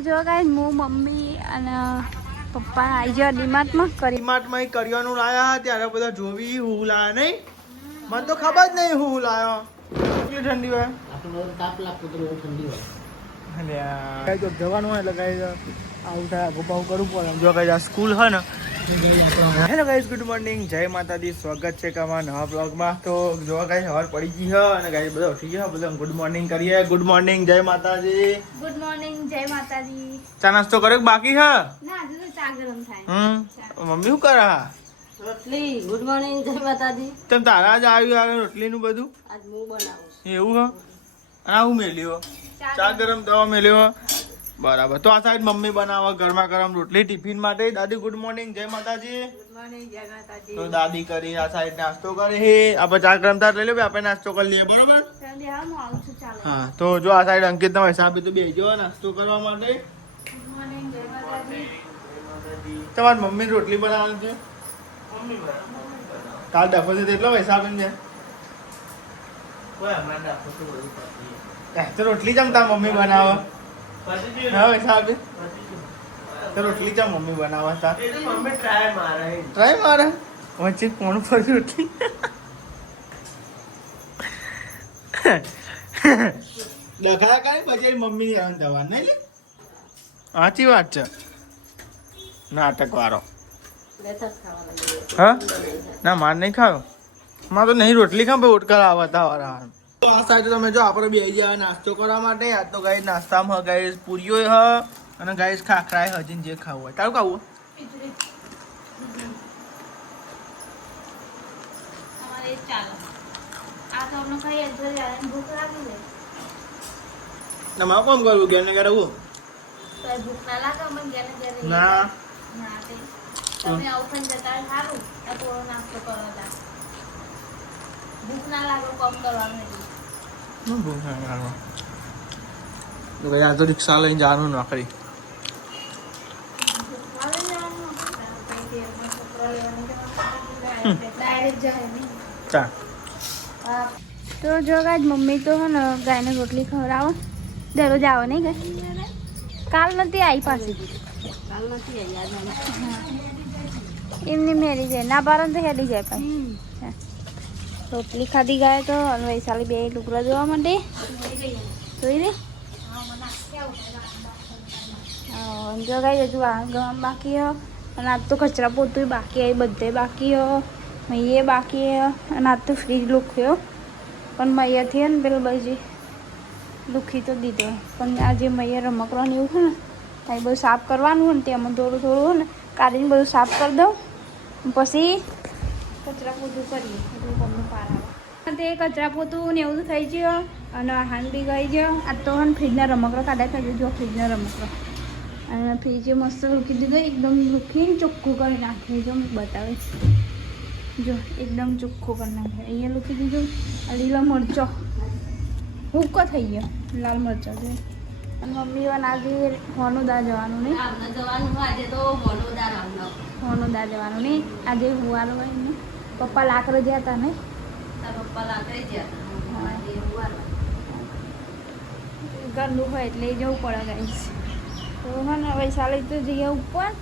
જો ગાઈસ હું મમ્મી અને પપ્પા આવી ગયા ડીમાર્ટમાં ડીમાર્ટમાં કરિયાનું લાયા ત્યારે બધા જોવી હું લાયા નહીં મને તો ખબર જ નહીં હું લાયો કેટલી ઠંડી હોય તાપ લાગતો તો ઠંડી હોય કઈ તો જવાનું હોય એટલે કઈ આવું થાય ગોપાવ કરવું પડે જો કઈ આ સ્કૂલ હોય ને હેલો ગાઈઝ ગુડ મોર્નિંગ જય માતાજી સ્વાગત છે અમારા નવા બ્લોગમાં તો જો ગાઈઝ સવાર પડી ગઈ છે અને ગાઈઝ બધા ઉઠી ગયા બધા ગુડ મોર્નિંગ કરીએ ગુડ મોર્નિંગ જય માતાજી ગુડ મોર્નિંગ જય માતાજી ચા નાસ્તો કરે બાકી છે ના હજુ તો ચા ગરમ થાય મમ્મી શું કરે રોટલી ગુડ મોર્નિંગ જય માતાજી તેમ તારા જ આવ્યું આવે રોટલીનું બધું આજ હું બનાવું એવું હે અને હું મેલ્યો ચા ગરમ દવા મેલ્યો બરાબર તો આ સાઈડ મમ્મી બનાવે ગરમા ગરમ રોટલી ટિફિન માટે દાદી ગુડ મોર્નિંગ જય માતાજી ગુડ મોર્નિંગ જય માતાજી તો દાદી કરી આ સાઈડ નાસ્તો કરે હે આપણે ચા ગરમ તાર લઈ લે આપણે નાસ્તો કરી લઈએ બરોબર ચાલે હા હું આવું છું ચાલો હા તો જો આ સાઈડ અંકિત નો હિસાબે તો બેસજો નાસ્તો કરવા માટે ગુડ મોર્નિંગ જય માતાજી તમારી મમ્મી રોટલી બનાવવાની છે કાલ ડફો છે તેટલો હિસાબ છે તો રોટલી જમ તાર મમ્મી બનાવો હા હિસાબ તો રોટલી જમ મમ્મી બનાવવા તાર ટ્રાય મારે વચ્ચે કોણ પર રોટલી દખા કાંઈ પછી મમ્મી ની આવન જવાનું નહીં સાચી વાત છે નાટક વાળો હા ના માર નહીં ખાયો મારે તો નહીં રોટલી ખાવ ભાઈ ઓટકર આવતા વાળા તો આ સાઈડ તમે જો આપણે બે ગયા નાસ્તો કરવા માટે આ તો ગાઈસ નાસ્તામાં ગાઈસ પૂરીઓ હ અને ગાઈસ ખાખરા હજીન જે ખાવું હોય તારું ખાવું અમારે ચાલો આ તો અમને ખાઈએ તો યાર ભૂખ લાગી જાય તમારે કોમ કરવું ઘેર ને ઘેર આવું તો ભૂખ ના લાગે અમને ઘેર ને ઘેર ના ના તે તમે આવું પણ જતા સારું આ થોડો નાસ્તો કરો તા ભૂખ ના લાગે કોમ કરવાનું નહીં ભૂખ ના લાગે તો ગાઈસ આ તો રિક્ષા લઈને જવાનું નોકરી ચા તો જો ગાય મમ્મી તો હે ને ગાયને રોટલી ખવડાવો દરરોજ આવો નહીં ગાય કાલ નથી આવી પાછી કાલ નથી આવી યાદ એમની મેરી જાય ના પાડે તો હેડી જાય પાછી રોટલી ખાધી ગાય તો અને વૈશાલી બે ટુકડા જોવા માંડે જોઈ રે જો ગાય હજુ આ ગામ બાકી હો અને આજ તો કચરા પોતું બાકી આવી બધે બાકી હો મૈયે બાકી હે અને આજ તો ફ્રીજ લુખ્યો પણ મૈયાથી ને પેલું બાજી લુખી તો દીધો પણ આજે મૈયા રમકડાને એવું છે ને ત્યાં બધું સાફ કરવાનું હોય ને તેમાં થોડું થોડું હોય ને કાઢીને બધું સાફ કરી દઉં પછી કચરા પોતું કરીએ એટલે તમને પાર આવે તે કચરા પોતું ને એવું થઈ ગયો અને હાન બી ગઈ ગયો આ તો હન ફ્રીજના રમકડા કાઢ્યા કરી જો ફ્રીજના રમકડા અને ફ્રીજે મસ્ત રૂકી દીધો એકદમ રૂકીને ચોખ્ખું કરી નાખ્યું જો બતાવીશ જો એકદમ ચોખ્ખું કરી નાખે અહીંયા લૂકી દીધું લીલો મરચો હુક્કો થઈ ગયો લાલ મરચો છે અને મમ્મી આજે હોનોદા જવાનું નહીં જવાનું આજે તો હોનોદા જવાનું નહીં આજે હુવાનું હોય ને પપ્પા લાકડે ગયા હતા ને તારા પપ્પા લાકડે ગયા આજે ઘરનું હોય એટલે જવું પડે ગાઈશ તો હા ને વૈશાલી તો જઈએ ઉપર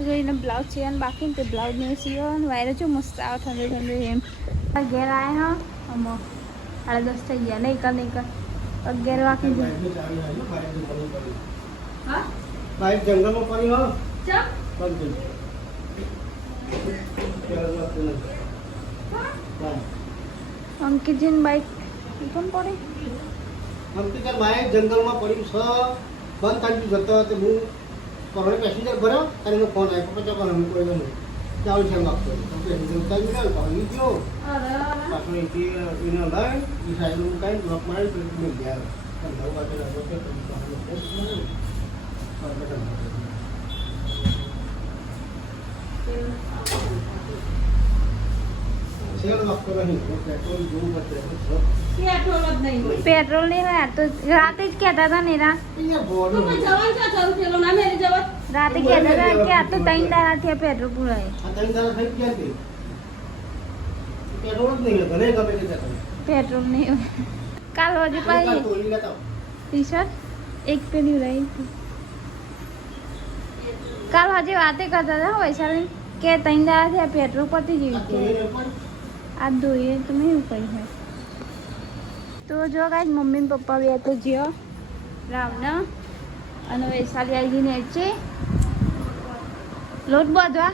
જોઈને બ્લાઉઝ સીવાનું બાકી ને તે બ્લાઉઝ નહીં સીવાનું વાયરે જો મસ્ત આવે ઠંડુ ઠંડુ એમ ઘેર આવ્યા હા અમો 10:30 થઈ ગયા નહીં કર 11 વાગી જાય હા ભાઈ જંગલમાં પડી હો ચમ અંકિતજીન બાઈક કોણ પડે અંકિત બાઈક જંગલમાં પડ્યું છે બંધ થઈ જતો હતો હું કોરોના પેસેન્જર ભર્યો અને એનો ફોન આવ્યો પછી કોણ હું કોઈ નહીં ચાલુ છે માગતો પેસેન્જર ઉતારી ગયો પાણી ગયો પાછળ એથી એને લઈ એ સાઈડનું કાંઈ બ્લોક મારી તો મેં ગયા પણ નવ વાગે લાગો છે તો પેટ્રોલ નહીં હોય તો રાતે જ કહેતા હતા ને રાતે કહેતા હતા કે આ તો 3 દાડાથી પેટ્રોલ પૂરાય પેટ્રોલ નહીં હોય કાલ હજુ પાછી ટી શર્ટ એક પેલી રહી હતી કાલ હજી વાતે કરતા હતા વૈશાલી કે ત્રણ દાડા થયા પેટ્રોલ પતી ગયું કે આ ધોઈએ તો મેં એવું કહી છે તો જો કાંઈ મમ્મી ને પપ્પા બે તો જ્યો રાવના અને વૈશાલી આવી ગઈ છે લોટ બાંધવા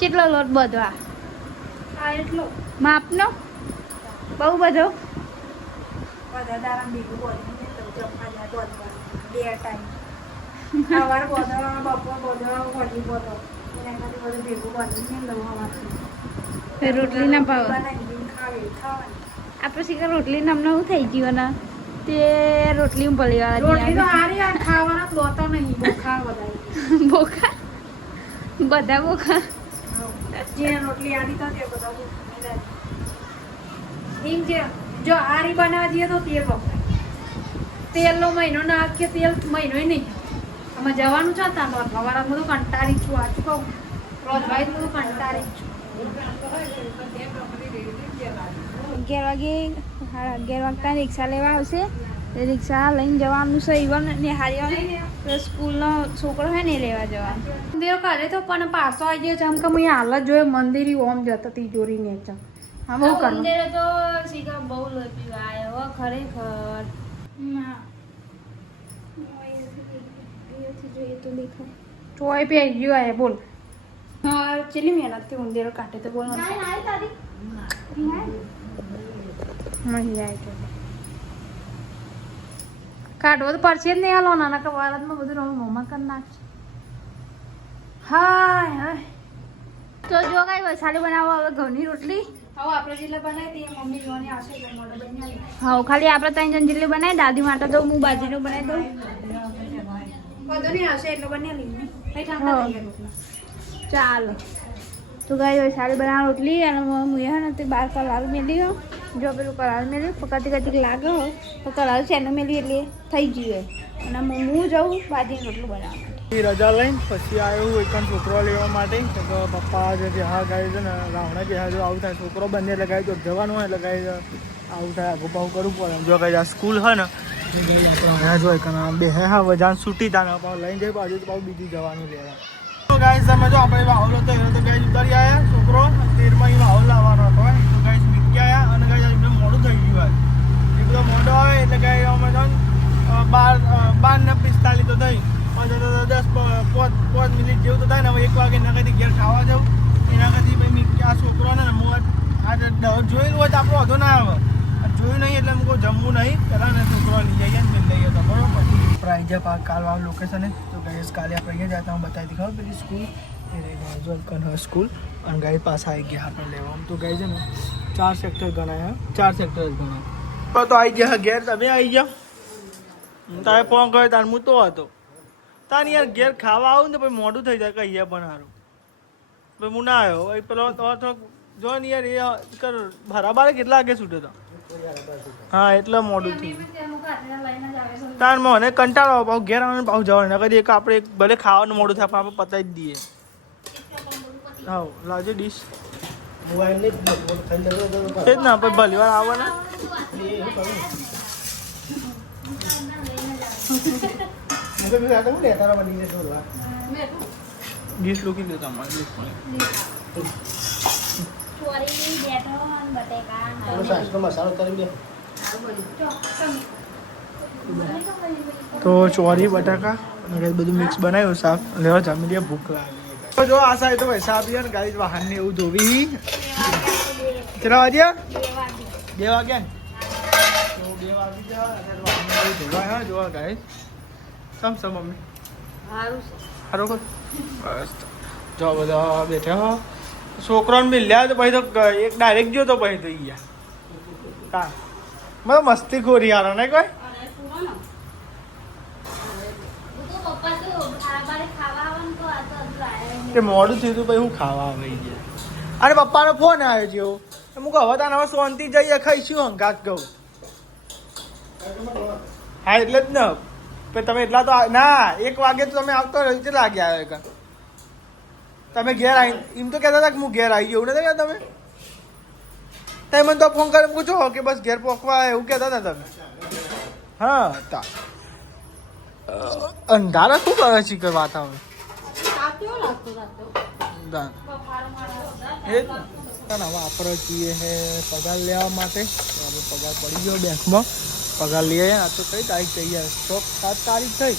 કેટલો લોટ બાંધવા એટલો માપનો બહુ બધો રોટલી ના ભાવ આપણે શીખર રોટલી નામના હું થઈ ગયું ને તે રોટલી ભલી બોખા બધા બોખા જો આરી બનાવવા જઈએ તો તેલ વપરાય તેલનો મહિનો નાખીએ તેલ મહિનો નહીં આમાં જવાનું છે ત્યાં સવારે બધું કંટાળી છું આચું કહું રોજ ભાઈ બધું કંટાળી છું 11 વાગે 11 વાગતા રિક્ષા લેવા આવશે રિક્ષા લઈને જવાનું છે ઈવન નિહાળીઓને સ્કૂલનો છોકરો હોય ને લેવા જવાનું મંદિર કરે તો પણ પાછો આવી ગયો છે આમ કે મેં હાલ જ જોયો મંદિર ઓમ જતો તિજોરી ને છે હા બહુ કરું મંદિરે તો શીખર બહુ લોહી પીવા આવ્યો ખરેખર જોઈએ તો દેખાય ચોય પહેરી ગયો આ બોલ હા ચેલી મહેનતથી ઉંદેરો કાઢે તો બોલ કાઢવો તો પડશે જ નહીં હાલો નાના કે વાળામાં બધું રમું મોમાં કરી નાખશે હાય હાય તો જો કાંઈ વસાલી બનાવો હવે ઘઉંની રોટલી હવે આપણે જેટલા બનાવી તે મમ્મી જોવાની આવશે એટલે મોઢે બનાવી હા ખાલી આપણે 3 જણ જેટલી બનાવી દાદી માટે તો હું બાજરીનું બનાવી દઉં બધું નહીં આવશે એટલે બનાવી લઈને કઈ ઠંડા થઈ ગયા રોટલા ચાલો તો ગાય વસાલી બનાવ રોટલી અને હું હે ને તે 12 કલાક મેલી જો પેલું કલાક મેલ્યું કતી કતી લાગે હોય તો કલાક છે એને મેલી એટલે થઈ જઈએ અને હું જાઉં બાજરીનું રોટલું બનાવવા માટે રજા લઈને પછી આવ્યો એક છોકરો લેવા માટે તો પપ્પા જે હા ગાય છે ને રાવણા કે જો આવું થાય છોકરો બંને એટલે ગાય તો જવાનું હોય એટલે ગાય આવું થાય આગું પાવું કરવું પડે જો ગાય આ સ્કૂલ હોય ને જોઈ કે બે હા વજાન છૂટી તા લઈને જાય બાજુ તો પાછું બીજું જવાનું લેવા તો ગાય તમે જો આપણે વાહલ હતો એને તો ગાય ઉતારી આવ્યા છોકરો 13માં વાહલ લાવવાનો હતો તો ગાય નીકળી આવ્યા અને ગાય એમને મોડું થઈ ગયું હોય એ બધો મોડો આવે એટલે ગાય અમે 12:45 તો થઈ 10-5 મિનિટ જેવું તો થાય ને હવે 1 વાગે નગરથી ઘેર ખાવા જાઉં એના કરતી ભાઈ આ છોકરોને ને હું આ જોયેલું હોય તો આપણો વધુ ના આવે જોયું નહીં એટલે કોઈ જમવું નહીં પહેલાં ને છોકરો લઈ જઈએ ને લઈ જતો બરોબર આપણે આવી જાય કાલ વાળું લોકેશન તો ગાઈસ કાલે આપણે અહીંયા જતા હું બતાવી ખબર પેલી સ્કૂલ એ જોલકન સ્કૂલ અને ગાઈ પાસે આવી ગયા આપણે લેવા તો ગાઈ છે ને 4 સેક્ટર ગણાય 4 સેક્ટર જ ગણાય તો આવી ગયા ઘેર તમે આવી જાઓ તારે ફોન કર્યો તાર હું તો હતો તાર યાર ઘેર ખાવા આવું ને પછી મોડું થઈ જાય કહીએ પણ સારું ભાઈ હું ના આવ્યો પેલો થોડોક જો ને યાર એ કર બરાબર કેટલા વાગે છૂટ્યો હતો હા એટલે મોડું થયું તાર મને કંટાળો આવે પાછું ઘેર આવવાનું પાછું જવાનું ના કરીએ આપણે ભલે ખાવાનું મોડું થાય પણ આપણે પતાવી જ દઈએ હા લાવજો ડીશ છે જ ને પછી ભલી વાર આવવાના ડીશ લૂકી દે તમારે ડીશ મસાલો કરી દે તો ચોરી બટાકા અને બધું મિક્સ બનાવ્યું શાક લેવા જમી લે ભૂખ લાગી તો જો આ સાઈડ તો પૈસા આપીએ ને ગાડી વાહન ને એવું ધોવી કેટલા વાગ્યા 2 વાગ્યા તો 2 વાગી ગયા ધોવા જોવા ગાય સમ મમ્મી સારું કર બસ જો બધા બેઠા હો છોકરાને મિલ્યા તો પછી તો એક ડાયરેક્ટ ગયો તો પછી તો ગયા કા મને મસ્તી ખોરી હારો ને કોઈ કે મોડું થયું હતું પછી હું ખાવા આવી ગયા અને પપ્પાનો ફોન આવ્યો છે હું કહું હવે તાને હવે શાંતિ જઈએ ખાઈશું હંગાત કહું હા એટલે જ ને પણ તમે એટલા તો ના 1 વાગે તો તમે આવતો રહ્યો કેટલા વાગે આવ્યો કા તમે ઘેર આવી એમ તો કહેતા હતા કે હું ઘેર આવી ગયો એવું નથી કહેતા તમે મને તો ફોન કરીને પૂછો કે બસ ઘેર પહોંચવા એવું કહેતા હતા તમે હા તા અંધારા શું કરે છે કે વાતાવરણ કેવો લાગતો રાતો? એ જ ને. પણ હવે આપણે જઈએ છે પગાર લેવા માટે તો આપણે પગાર પડી ગયો બેંકમાં પગાર લઈએ આ તો કઈ તારીખ થઈ યાર 7 તારીખ થઈ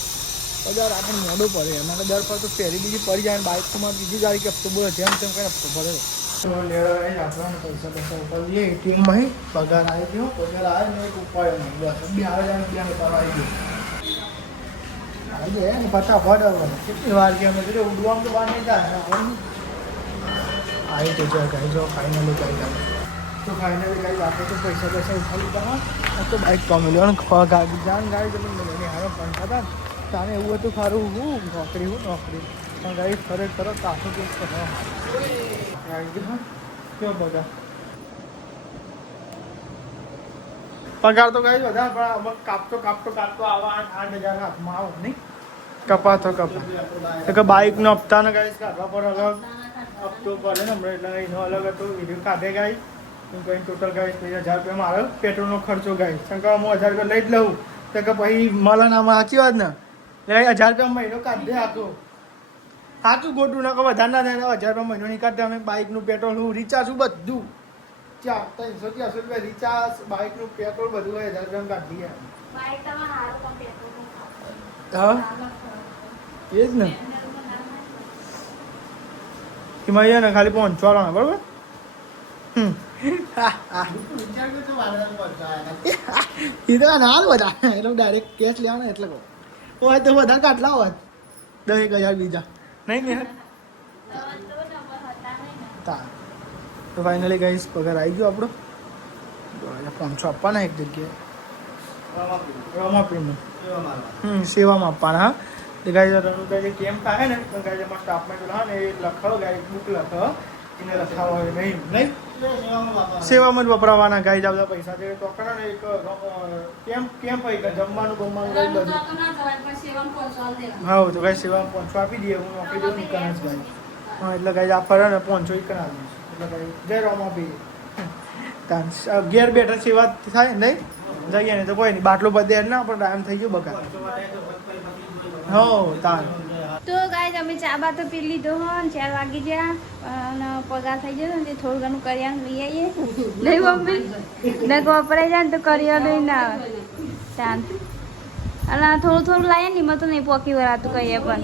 પગાર આપણે મોડો પડે એમાં તો દર પર તો ફેરી બીજી પડી જાય બાઇક તો મારે બીજી તારીખે હપ્તો બોલે જેમ તેમ કરીને હપ્તો ભરે આપણને પૈસા ઉપાડીએ એટીએમમાં પગાર આવી ગયો પગાર આવે ને એક ઉપાડ્યો નહીં બસ 2,000 આવી ગયો આવી જાય ને ફટાફટ કેટલી વાર કે અમે કીધું ઉડવામાં તો વાર નહીં થાય આવી તો જાય જો ફાઇનલી કરી તમે તો ફાઇનલી ગાઈ આપણે તો પૈસા ઉઠાવી લીધા તો બાઇક કમી લો ગાડી જાણ ગાડી જમીન મને હારો પણ હતા તાને એવું હતું ખારું હું નોકરી પણ ગાડી ખરેખર કાફો કેસ કરવા કેવો પગાર તો ગાઈ વધારે પણ અમુક કાપતો આવા 8,000 હાથમાં આવો નહીં કપાતો કે બાઇકનો હપ્તાને ગાઈશ કાઢવા પર અલગ હપ્તો પડે ને હમણાં એટલે એનો અલગ હતો વિડીયો કાઢે ગાઈ હું કંઈ ટોટલ ગાઈશ 1,000 રૂપિયા મારો પેટ્રોલનો ખર્ચો ગાઈશ શંકા હું 1,000 રૂપિયા લઈ જ લઉં તો કે પછી મલાનામાં સાચી વાત ને એટલે 1,000 રૂપિયા મહિનો કાઢી દે આખો સાચું ખોટું ના કહો વધારે ના થાય 1,000 રૂપિયા મહિનો નહીં કાઢતા અમે બાઇકનું પેટ્રોલ હું રિચાર્જ બધું 300-400 રૂપિયા રિચાર્જ બાઇકનું પેટ્રોલ બધું 1,000 રૂપિયા કાઢી હા એ જ ને એમાં ને ખાલી પહોંચવાના બરોબર એ તો ના બધા એટલે ડાયરેક્ટ કેશ લેવાના એટલે કહો હોય તો વધારે કાટલા હોત 10,000 બીજા નહીં ને તો ફાઇનલી ગાઈસ પગાર આવી ગયો આપણો 500 આપવાના એક જગ્યાએ રમાપીનું સેવામાં આપવાના હા તો ગાઈ રણુદા જે કેમ્પ આવે ને તો ગાઈ એમાં સ્ટાફમાં પેલા ને એ લખાવો ગાઈ બુક લખાવો એને લખાવો હોય નહીં સેવામાં જ વપરાવાના ગાઈ બધા પૈસા છે તો કરે ને એક કેમ્પ હોય કે જમવાનું બમવાનું ગાઈ બધું હા તો ગાઈ સેવામાં 500 આપી દઈએ હું આપી દઉં નીકળે જ ગાઈ હા એટલે ગાઈ આ ફરે ને 500 એક કરાવી એટલે ગાઈ જય રમાપી ઘેર બેઠા સેવા થાય નહીં જઈએ ને તો કોઈ નહીં બાટલો બધે ના પણ ટાઈમ થઈ ગયો બકા હો તાન તો ગાઈસ અમે ચા બા તો પી લીધો હો 4 વાગી ગયા અને પગાર થઈ ગયો ને થોડું ઘણું કરિયાણું લઈ આવીએ નહીં મમ્મી ને વપરાઈ જાય ને તો કરિયાણું ના આવે તાન અને થોડું લાવીએ ને એમાં તો નહીં પોકી વરાતું કહીએ પણ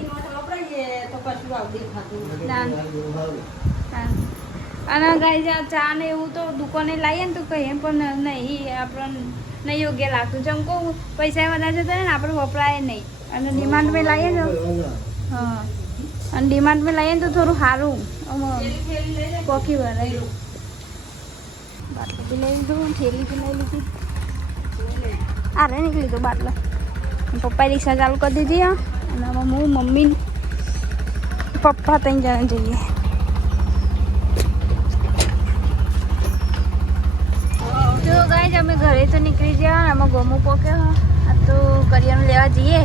તાન અને ગાઈસ ચા ને એવું તો દુકાને લાવીએ ને તો કહીએ પણ નહીં આપણને નહીં યોગ્ય લાગતું જેમ કહું પૈસા વધારે જતા ને આપણે વપરાય નહીં અને ડિમાન્ડમાં લાવીએ ને હા અને ડિમાન્ડમાં લાવીએ ને તો થોડું સારું પોકી ભરાય બાટલો બી લઈ લીધું થેલી બી લઈ લીધી અરે નીકળી લીધો બાટલો પપ્પાએ રિક્ષા ચાલુ કરી દીધી અને હું મમ્મી પપ્પા 3 જણા જઈએ તો ગાઈસ અમે ઘરે તો નીકળી ગયા આમાં ગોમો પોક્યો આ તો કરિયાણું લેવા જઈએ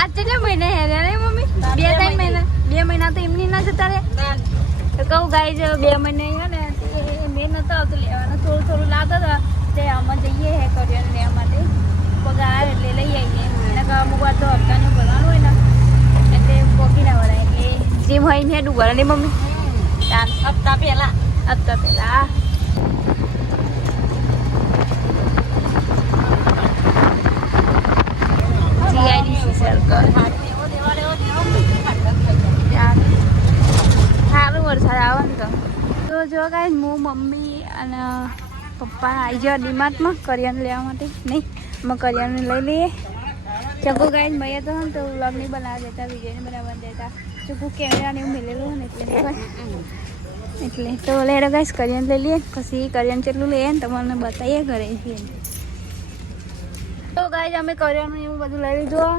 આજ કેટલા મહિના હે રે મમ્મી 2-3 મહિના 2 મહિના તો એમની ના જતા રે તો કહું ગાઈસ 2 મહિના હે ને મેં નતો આવતું લેવાનું થોડું લાવતા હતા તે આમાં જઈએ હે કરિયાણું લેવા માટે પગાર એટલે લઈ આવીએ એને અમુક વાર તો હપ્તાનું ભરવાનું હોય ને એટલે પોકી ના ભરાય કે જેમ હોય ને એટલું ભરે ને મમ્મી હપ્તા પહેલા સારું વરસાદ આવે ને તો જો ગાઈસ હું મમ્મી અને પપ્પા આવી ગયા ડીમાર્ટમાં કરિયાણું લેવા માટે નહીં અમે કરિયાણું લઈ લઈએ ચકુ ગાઈસ મૈયા તો ને તો વ્લોગ નહીં બનાવવા દેતા વિડીયો નહીં બનાવવા દેતા ચકુ કેમેરાને એવું મેલેલું ને એટલે તો લેડો ગાઈસ કરિયાણું લઈ લઈએ પછી કરિયાણું કેટલું લઈએ ને તમને બતાવીએ ઘરે જઈએ તો ગાઈસ અમે કરિયાણું એવું બધું લઈ લીધું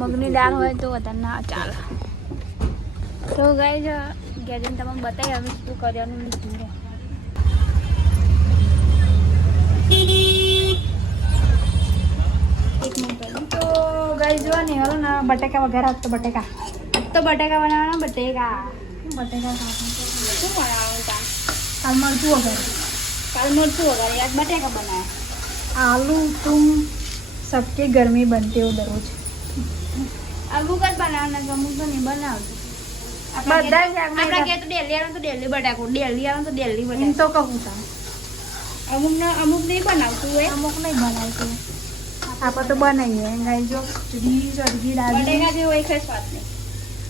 મગની દાળ હોય તો વધારે ના ચાલે તો ગાઈસ ઘેર જઈને તમને બતાવી અમે શું કરિયાણું લીધું તો ગાઈસ જો ને હાલો ને બટાકા વગેરે તો બટાકા બનાવવાના બટેકા શું બનાવવાનું કાલ મરચું વગેરે યાદ બટેકા બનાવ્યા आलू तुम सबके घर में बनते हो दररोज અમુક જ બનાવવાના છે, અમુક તો નહીં બનાવતું. બધા શાકમાં આપણા ઘેર તો ડેલી આવે તો ડેલી બટાકો, ડેલી આવે તો ડેલી એમ બટાકો. તો કહું તા અમુક નહીં બનાવતું હોય. અમુક નહીં બનાવતું આપણે તો બનાવીએ ગાઈ જો ખીચડી સબ્જી દાદી બટેકા જેવો એક જ સ્વાદ નહીં.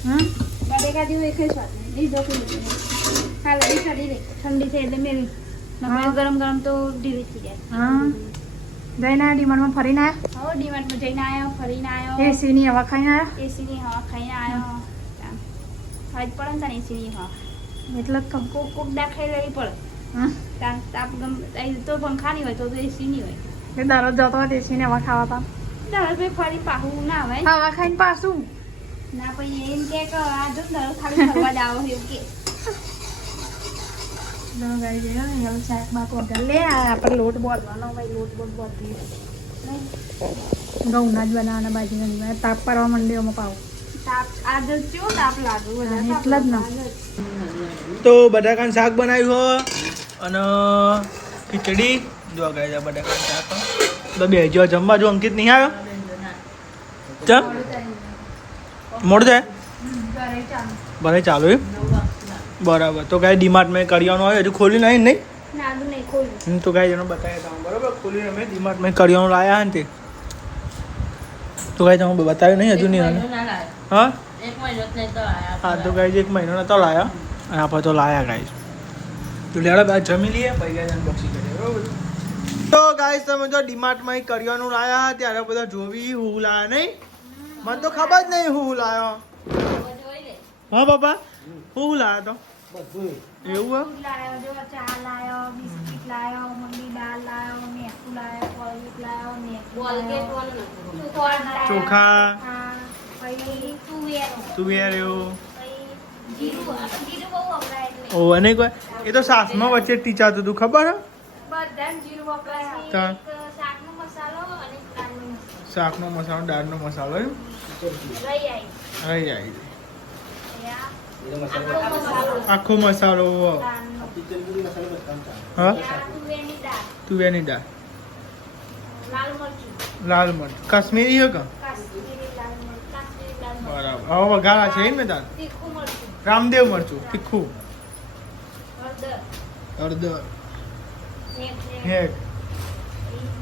હમ બટેકા જેવો એક જ સ્વાદ નહીં. લીધો કે લીધો. હાલ એ ઠંડી રહી. ઠંડી છે એટલે મેળવી. નકર ગરમ ગરમ તો ઢીલી થઈ જાય. હા જઈને ડીમાર્ટમાં ફરીને આવ્યા હવે ડીમાર્ટમાં જઈને આવ્યો, ફરીને આવ્યો. એસીની હવા ખાઈને આવ્યા એસીની હવા ખાઈને આવ્યો. ખાઈ જ પડે ને તને એસીની હવા. એટલે જ કહું કોક દા ખાઈ લેવી પડે. હમ. તાપ તો પંખાની હોય તો એસીની હોય. એ દરરોજ જતો હોય એસીની હવા ખાવા દરરોજ ભાઈ ફરી પાહું ના હોય. તા હવા ખાઈને પાછું ના પછી એમ કે આ જો ને દરરોજ ખાલી ફરવા જ આવો એવું કે. ગાઈ જઈએ ને એવું શાક બાક વગર લે આ આપણે લોટ બોલવાનો ભાઈ લોટ બોટ બોલતી ઘઉંના જ બનાવવાના બાજરીના તાપ પડવા માંડ્યો એમાં પાવ તાપ આજે કેવો તાપ લાગે વધારે તાપ એટલે જ ને. લાગે. તો બટાકાનું શાક બનાવ્યું હો અને ખીચડી જો ગાય છે બટાકાનું શાક હો. તો બે જો જમવા જો અંકિત નહીં આવ્યો ચમ મોડું થાય ઘરે ચાલુ ભલે ચાલુ એમ બરાબર તો ગાય ડીમાર્ટમાં કરિયાણું આવ્યું હજુ ખોલ્યું નહીં નહીં ના આદુ નહીં ખોલ્યું. તો ગાય એનો બતાવ્યા હતા બરાબર ખોલ્યું અમે ડીમાર્ટમાં કરિયાણું લાવ્યા ને તે તો ગાય તમે બતાવ્યું નહીં હજુ નહીં આને હા એક મહિનો જ નહીં તો આયા હા તો ગાય એક મહિનો નતો લાયા અને આપણે તો લાયા ગાય તો લેડા બાદ જમી લઈએ પછી ગાય અનબોક્સિંગ કરીએ બરાબર તો ગાય તમે જો ડીમાર્ટમાં કરિયાણું લાયા ત્યારે બધા જોવી હું લાયા નહીં મને તો ખબર જ નહીં હું લાયો હા બાપા હું લાયો તો બધું એવું દૂધ લાયો, જો ચા લાયો, બિસ્કિટ લાયો, મગની દાળ લાયો, મેથું લાયો, કોલગેટ લાયો, મેથું કોલગેટ લાયો, વાળું નથી. સુકોડ લાયો, ચોખા હા, પછી તુવેર, તુવેર એવું પછી જીરું. આ તો જીરું બહુ વપરાય એટલે. ઓ અને કોઈ એ તો સાસમાં વચ્ચે ટીચાતું હતું ખબર હે બધામાં જીરું વપરાય. ચાલ. એક શાકનો મસાલો અને એક દાળનો મસાલો. શાકનો મસાલો દાળનો મસાલો એમ રહી આવી. આવી આવી આખો આખો મસાલો મસાલો દાળનો. કિચનપુરી મસાલો બધામાં ચાલે. હા આ તુવેરની દાળ, તુવેરની દાળ લાલ મરચું, લાલ મરચ કાશ્મીરી હે કે કાશ્મીરી લાલ મરચું, કાશ્મીરી લાલ મરચું, બરાબર હવે વઘારા છે એમ ને તાર તીખું મરચું, રામદેવ મરચું તીખું હળદર, હળદર હેક, હેક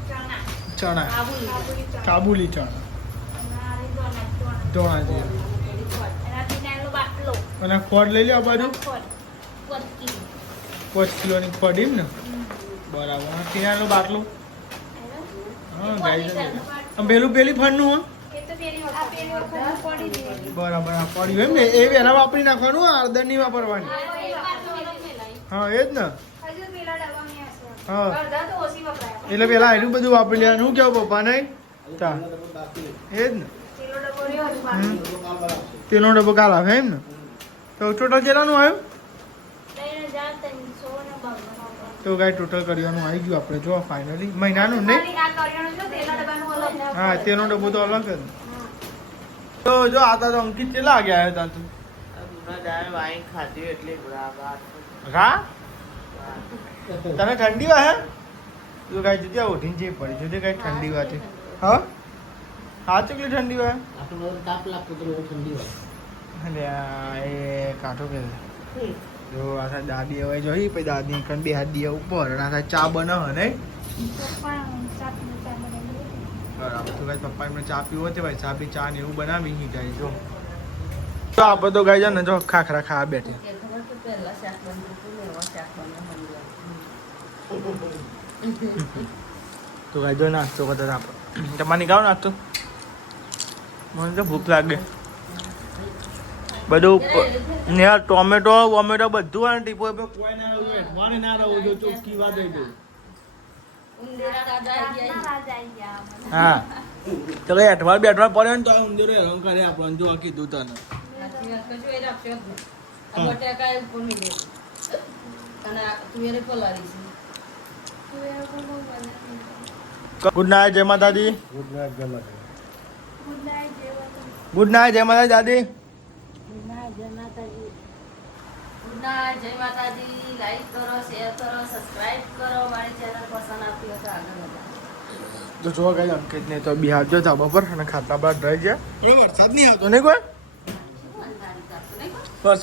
ચણા, ચણા કાબુલી ચણા, કાબુલી ચણા અને આ રીતે ચણા. ધોણા છે એનાથી નાનો બાટલો, અને ખોડ લઈ લે આ બાજુ ખોળ, પતકી. 5 કિલોની ખોડ એમ ને બરાબર અને ટીનાનો બાટલો હા ગાઈ પેલું પેલી ફળનું હા એ તો પેલી વખત પડી દીધી. બરાબર આ પડ્યું એમ ને એ વહેલા વાપરી નાખવાનું હળદર નહીં વાપરવાની હા એ જ ને હજુ પેલા ડબ્બામાં હશે. હા હળદર તો ઓછી વપરાય. એટલે પેલા એનું બધું વાપરી લેવાનું હું કેવું પપ્પા નહીં તા એનો ડબ્બો બાકી. એ જ ને પેલો ડબ્બો રહ્યો હજુ હમ. બાકી. ડબ્બો કાલ બરાબર. તેનો ડબ્બો કાલ આવે એમ ને તો ટોટલ કેટલાનું આવ્યું 3,392. તો ગાય ટોટલ કરવાનું આવી ગયું આપણે જો ફાઇનલી મહિનાનું નહીં ખાલી આ કરિયાણું જો પેલા ડબ્બાનું અલગ. હા તેનો ડબ્બો તો અલગ જ ને. તો જો આતા તો અંકિત કેટલા વાગે આવ્યો તા તું હા તને ઠંડી વાય તો ગાય જતી ઓઢીને જે પડી જોજે કઈ ઠંડી વાતે હા હા ચકલી ઠંડી વાય આટલો બધો તાપ લાગતો તો બહુ ઠંડી હોય. અરે એ કાંઠો કે જો આ થાય દાદી હવે જોઈ પછી દાદી કંડી હાડી ઉપર અને આ થાય ચા બનાવે ને પપ્પા ચાપનું ચા બનાવી. બરાબર તો ગાય પપ્પા એમને ચા પીવો છે ભાઈ ચા પી ચા ને એવું બનાવી ગાય જો તો આપણે તો ગાય છે ને જો ખાખરા ખાવા બેઠે કે ખબર કે પહેલા શાક બનતું હતું ને એવા શાક બનાવવાનું. તો ગાય જો નાસ્તો કરતા આપણે તમારે ગાવ નાસ્તો મને તો ભૂખ લાગે બધું ને આ ટોમેટો વોમેટો બધું આ ટીપો કોઈ ના રહું મને ના રહું જો ચોખ્ખી વાત થઈ ગઈ ઉંદેરા દાદા આવી ગયા. રાજ આવી ગયા. હા તો કઈ અઠવાડ બેઠવા પડે ને તો આ ઉંદરો હેરાન કરે આપણને જો આ કીધું તને આખી વાત તો જોઈ રાખશો જ ને. આ બટાકા એ ઉપર મૂકે. અને આ તુવેરે પલાળી છે. ગુડ નાઇટ જય માતાજી ગુડ નાઇટ જમા. Good night, દેવતા. ગુડ નાઇટ જય માતાજી દાદી ગુડ નાઇટ જય માતાજી. ગુડ નાઇટ જય માતાજી. લાઈક કરો, શેર કરો, સબસ્ક્રાઇબ કરો. મારી ચેનલ પસંદ આવતી હોય તો આગળ વધારો. તો જોવા ગયા અંકિત ને તો બિહાર જો ધાબા પર અને ખાતા બાદ રહી ગયા. વરસાદ નહીં આવતો નહીં કોઈ.